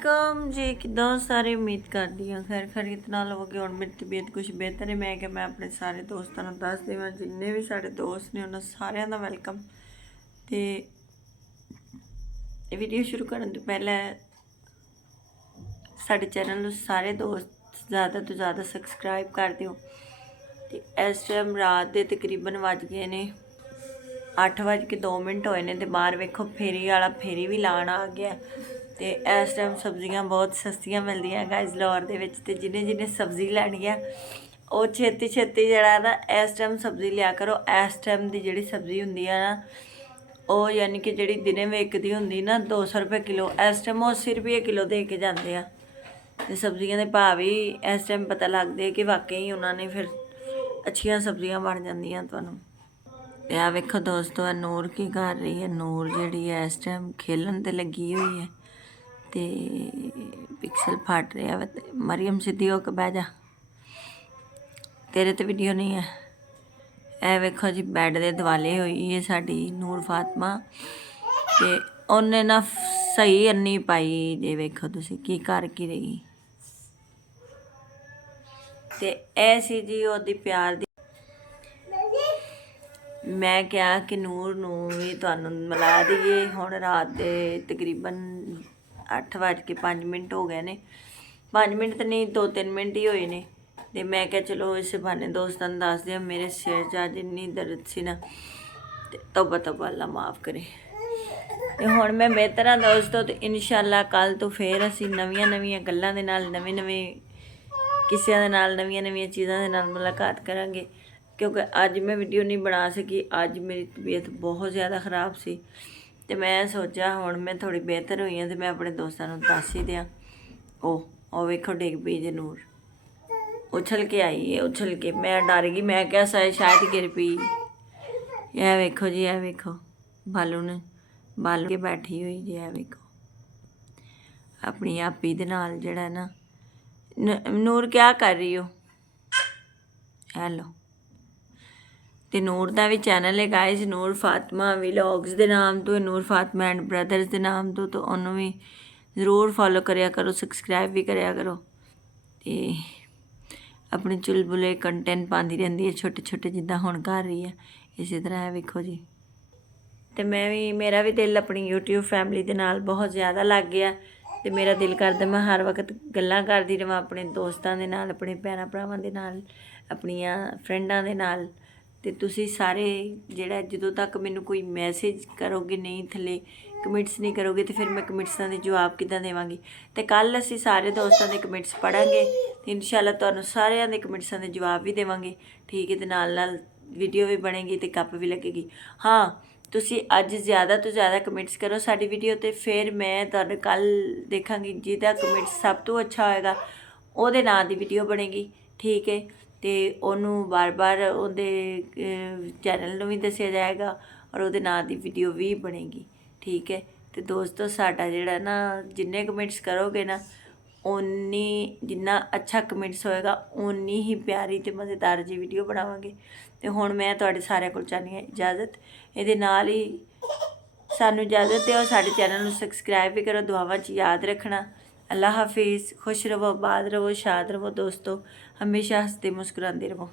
Welcome ਜੀ। ਕਿੱਦਾਂ ਸਾਰੇ? ਉਮੀਦ ਕਰਦੀ ਹਾਂ ਖੈਰ ਖੈਰੀਅਤ ਨਾਲ ਹੋਵੋਗੇ। ਹੁਣ ਮੇਰੀ ਤਬੀਅਤ ਕੁਛ ਬਿਹਤਰ ਹੈ। ਮੈਂ ਕਿ ਮੈਂ ਆਪਣੇ ਸਾਰੇ ਦੋਸਤਾਂ ਨੂੰ ਦੱਸ ਦੇਵਾਂ, ਜਿੰਨੇ ਵੀ ਸਾਡੇ ਦੋਸਤ ਨੇ ਉਹਨਾਂ ਸਾਰਿਆਂ ਦਾ ਵੈਲਕਮ। ਤੇ ਇਹ ਵੀਡੀਓ ਸ਼ੁਰੂ ਕਰਨ ਤੋਂ ਪਹਿਲਾਂ ਸਾਡੇ ਚੈਨਲ ਨੂੰ ਸਾਰੇ ਦੋਸਤ ਜ਼ਿਆਦਾ ਤੋਂ ਜ਼ਿਆਦਾ ਸਬਸਕ੍ਰਾਈਬ ਕਰ ਦਿਓ। ਤੇ ਇਸ ਟਾਈਮ ਰਾਤ ਦੇ ਤਕਰੀਬਨ ਵੱਜ ਗਏ ਨੇ 8:02 ਹੋਏ ਨੇ ਤੇ ਬਾਹਰ ਵੇਖੋ ਫੇਰੀ ਵਾਲਾ ਫੇਰੀ ਵੀ ਲਾਣ ਆ ਗਿਆ। ਤੇ ਇਸ ਟਾਈਮ ਸਬਜ਼ੀਆਂ ਬਹੁਤ ਸਸਤੀਆਂ ਮਿਲਦੀਆਂ ਗਾਇਜ਼ ਲਾਹੌਰ ਦੇ ਵਿੱਚ। ਤੇ ਜਿਹਨੇ ਸਬਜ਼ੀ ਲੈਣੀ ਆ ਉਹ ਛੇਤੀ ਜਿਹੜਾ ਨਾ ਇਸ ਟਾਈਮ ਸਬਜ਼ੀ ਲਿਆ ਕਰੋ। ਇਸ ਟਾਈਮ ਦੀ ਜਿਹੜੀ ਸਬਜ਼ੀ ਹੁੰਦੀ ਆ ਨਾ ਉਹ ਯਾਨੀ ਕਿ ਜਿਹੜੀ ਦਿਨੇ ਵਿਕਦੀ ਹੁੰਦੀ ਨਾ 200 ਰੁਪਏ ਕਿਲੋ, ਇਸ ਟਾਈਮ ਉਹ 80 ਰੁਪਏ ਕਿਲੋ ਦੇ ਕੇ ਜਾਂਦੇ ਆ। ਤੇ ਸਬਜ਼ੀਆਂ ਦੇ ਭਾਅ ਵੀ ਇਸ ਟਾਈਮ ਪਤਾ ਲੱਗਦੇ ਕਿ ਵਾਕਈ ਉਹਨਾਂ ਨੇ ਫਿਰ ਅੱਛੀਆਂ ਸਬਜ਼ੀਆਂ ਬਣ ਜਾਂਦੀਆਂ ਤੁਹਾਨੂੰ। ਤੇ ਆ ਵੇਖੋ ਦੋਸਤੋ, ਆ ਨੂਰ ਕੀ ਕਰ ਰਹੀ ਹੈ। ਨੂਰ ਜਿਹੜੀ ਹੈ ਇਸ ਟਾਈਮ ਖੇਲਣ ਤੇ ਲੱਗੀ ਹੋਈ ਹੈ ਤੇ ਪਿਕਸਲ ਫਟ ਰਿਹਾ ਵਾ। ਤੇ ਮਰੀਮ ਸਿੱਧੀ ਹੋ ਕੇ ਬਹਿ ਜਾ, ਤੇਰੇ ਤੇ ਵੀਡੀਓ ਨਹੀਂ ਹੈ। ਇਹ ਵੇਖੋ ਜੀ ਬੈੱਡ ਦੇ ਦੁਆਲੇ ਹੋਈ ਹੈ ਸਾਡੀ ਨੂਰ ਫਾਤਮਾ। ਤੇ ਉਹਨੇ ਨਾ ਸਹੀ ਅੰਨੀ ਪਾਈ ਜੇ, ਵੇਖੋ ਤੁਸੀਂ ਕੀ ਕਰ ਕੀ ਰਹੀ। ਤੇ ਇਹ ਸੀ ਜੀ ਉਹਦੀ ਪਿਆਰ ਦੀ। ਮੈਂ ਕਿਹਾ ਕਿ ਨੂਰ ਨੂੰ ਵੀ ਤੁਹਾਨੂੰ ਮਿਲਾ ਦਈਏ। ਹੁਣ ਰਾਤ ਦੇ ਤਕਰੀਬਨ 8:05 ਹੋ ਗਏ ਨੇ। 5 ਮਿੰਟ ਤਾਂ ਨਹੀਂ, 2-3 ਮਿੰਟ ਹੀ ਹੋਏ ਨੇ। ਤੇ ਮੈਂ ਕਿਹਾ ਚਲੋ ਇਸ ਬਹਾਨੇ ਦੋਸਤਾਂ ਨੂੰ ਦੱਸ ਦਿਆਂ। ਮੇਰੇ ਸਿਰ 'ਚ ਅੱਜ ਇੰਨੀ ਦਰਦ ਸੀ ਨਾ, ਤੇ ਤੌਬਾ ਅੱਲਾ ਮਾफ़ ਕਰੇ। ਤੇ ਹੁਣ ਮੈਂ ਬਿਹਤਰ ਹਾਂ ਦੋਸਤੋ। ਤੇ ਇਨਸ਼ਾਅੱਲਾ ਕੱਲ੍ਹ ਤੋਂ ਫਿਰ ਅਸੀਂ ਨਵੀਆਂ ਗੱਲਾਂ ਦੇ ਨਾਲ, ਨਵੇਂ ਕਿੱਸਿਆਂ ਦੇ ਨਾਲ, ਨਵੀਆਂ ਚੀਜ਼ਾਂ ਦੇ ਨਾਲ ਮੁਲਾਕਾਤ ਕਰਾਂਗੇ। ਕਿਉਂਕਿ ਅੱਜ ਮੈਂ ਵੀਡੀਓ ਨਹੀਂ ਬਣਾ ਸਕੀ। ਅੱਜ ਮੇਰੀ ਤਬੀਅਤ ਬਹੁਤ ਜ਼ਿਆਦਾ ਖ਼ਰਾਬ ਸੀ ਤੇ ਮੈਂ ਸੋਚਿਆ ਹੁਣ ਮੈਂ ਥੋੜ੍ਹੀ ਬਿਹਤਰ ਹੋਈ ਹਾਂ ਤੇ ਮੈਂ ਆਪਣੇ ਦੋਸਤਾਂ ਨੂੰ ਦੱਸ ਹੀ ਦਿਆਂ। ਉਹ ਵੇਖੋ ਡਿੱਗ ਪਈ ਜੇ ਨੂਰ, ਉਛਲ ਕੇ ਆਈ ਹੈ, ਉਛਲ ਕੇ। ਮੈਂ ਡਰ ਗਈ, ਮੈਂ ਕਿਹਾ ਸ਼ਾਇਦ ਗਿਰ ਪਈ। ਇਹ ਵੇਖੋ ਜੀ, ਇਹ ਵੇਖੋ ਬਾਲੂ ਕੇ ਬੈਠੀ ਹੋਈ ਜੀ। ਇਹ ਵੇਖੋ ਆਪਣੀ ਆਪੀ ਦੇ ਨਾਲ ਜਿਹੜਾ ਨਾ। ਨੂਰ ਕਿਆ ਕਰ ਰਹੀ ਹੋ? ਹੈਲੋ। ਤੇ ਨੂਰ ਦਾ ਵੀ ਚੈਨਲ ਹੈ ਗਾਇਜ਼, ਨੂਰ ਫਾਤਮਾ ਵਲੌਗਸ ਦੇ ਨਾਮ ਤੋਂ, ਨੂਰ ਫਾਤਮਾ ਐਂਡ ਬ੍ਰਦਰਸ ਦੇ ਨਾਮ ਤੋਂ। ਤਾਂ ਉਹਨੂੰ ਵੀ ਜ਼ਰੂਰ ਫੋਲੋ ਕਰਿਆ ਕਰੋ, ਸਬਸਕ੍ਰਾਈਬ ਵੀ ਕਰਿਆ ਕਰੋ। ਤੇ ਆਪਣੀ ਚੁਲਬੁਲੇ ਕੰਟੈਂਟ ਪਾਉਂਦੀ ਰਹਿੰਦੀ ਹੈ, ਛੋਟੇ ਜਿੱਦਾਂ ਹੁਣ ਕਰ ਰਹੀ ਹੈ। ਇਸੇ ਤਰ੍ਹਾਂ ਹੈ ਵੇਖੋ ਜੀ। ਤੇ ਮੇਰਾ ਵੀ ਦਿਲ ਆਪਣੀ YouTube ਫੈਮਿਲੀ ਦੇ ਨਾਲ ਬਹੁਤ ਜ਼ਿਆਦਾ ਲੱਗ ਗਿਆ। ਤੇ ਮੇਰਾ ਦਿਲ ਕਰਦਾ ਮੈਂ ਹਰ ਵਕਤ ਗੱਲਾਂ ਕਰਦੀ ਰਹਾਂ ਆਪਣੇ ਦੋਸਤਾਂ ਦੇ ਨਾਲ, ਆਪਣੇ ਭੈਣਾਂ ਭਰਾਵਾਂ ਦੇ ਨਾਲ, ਆਪਣੀਆਂ ਫਰੈਂਡਾਂ ਦੇ ਨਾਲ। ਤੇ ਤੁਸੀਂ ਸਾਰੇ ਜਿਹੜਾ ਜਦੋਂ ਤੱਕ ਮੈਨੂੰ ਕੋਈ ਮੈਸੇਜ ਕਰੋਗੇ ਨਹੀਂ, ਥੱਲੇ ਕਮੈਂਟਸ ਨਹੀਂ ਕਰੋਗੇ, ਤੇ ਫਿਰ ਮੈਂ ਕਮੈਂਟਸਾਂ ਦੇ ਜਵਾਬ ਕਿੱਦਾਂ ਦੇਵਾਂਗੀ। ਤੇ ਕੱਲ੍ਹ ਅਸੀਂ ਸਾਰੇ ਦੋਸਤਾਂ ਦੇ ਕਮੈਂਟਸ ਪੜ੍ਹਾਂਗੇ ਤੇ ਇਨਸ਼ਾਅੱਲਾ ਤੁਹਾਨੂੰ ਸਾਰਿਆਂ ਦੇ ਕਮੈਂਟਸਾਂ ਦੇ ਜਵਾਬ ਵੀ ਦੇਵਾਂਗੇ, ਠੀਕ ਹੈ। ਤੇ ਨਾਲ ਵੀਡੀਓ ਵੀ ਬਣੇਗੀ ਤੇ ਕੱਪ ਵੀ ਲੱਗੇਗੀ। ਹਾਂ, ਤੁਸੀਂ ਅੱਜ ਜ਼ਿਆਦਾ ਤੋਂ ਜ਼ਿਆਦਾ ਕਮੈਂਟਸ ਕਰੋ ਸਾਡੀ ਵੀਡੀਓ 'ਤੇ, ਫਿਰ ਮੈਂ ਤੁਹਾਨੂੰ ਕੱਲ੍ਹ ਦੇਖਾਂਗੀ। ਜਿਹਦਾ ਕਮੈਂਟਸ ਸਭ ਤੋਂ ਅੱਛਾ ਹੋਏਗਾ ਉਹਦੇ ਨਾਂ ਦੀ ਵੀਡੀਓ ਬਣੇਗੀ, ਠੀਕ ਹੈ। ਤੇ ਉਹਨੂੰ ਬਾਰ ਉਹਦੇ ਚੈਨਲ ਨੂੰ ਵੀ ਦੱਸਿਆ ਜਾਏਗਾ ਔਰ ਉਹਦੇ ਨਾਂ ਦੀ ਵੀਡੀਓ ਵੀ ਬਣੇਗੀ, ਠੀਕ ਹੈ। ਤੇ ਦੋਸਤੋ ਸਾਡਾ ਜਿਹੜਾ ਨਾ ਜਿੰਨੇ ਕਮੈਂਟਸ ਕਰੋਗੇ ਨਾ, ਜਿੰਨਾ ਅੱਛਾ ਕਮੈਂਟਸ ਹੋਏਗਾ ਓਨੀ ਹੀ ਪਿਆਰੀ ਤੇ ਮਜ਼ੇਦਾਰ ਜੀ ਵੀਡੀਓ ਬਣਾਵਾਂਗੇ। ਤੇ ਹੁਣ ਮੈਂ ਤੁਹਾਡੇ ਸਾਰਿਆਂ ਕੋਲ ਚਾਹੁੰਦੀ ਹਾਂ ਇਜਾਜ਼ਤ। ਇਹਦੇ ਨਾਲ ਹੀ ਸਾਨੂੰ ਇਜਾਜ਼ਤ ਦਿਓ। ਸਾਡੇ ਚੈਨਲ ਨੂੰ ਸਬਸਕ੍ਰਾਈਬ ਵੀ ਕਰੋ, ਦੁਆਵਾਂ 'ਚ ਯਾਦ ਰੱਖਣਾ। ਅੱਲਾ ਹਾਫਿਜ਼। ਖੁਸ਼ ਰਹੋ, ਆਬਾਦ ਰਹੋ, ਸ਼ਾਦ ਰਹੋ ਦੋਸਤੋ। ਹਮੇਸ਼ਾ ਹੱਸਦੇ ਮੁਸਕਰਾਉਂਦੇ ਰਹੋ।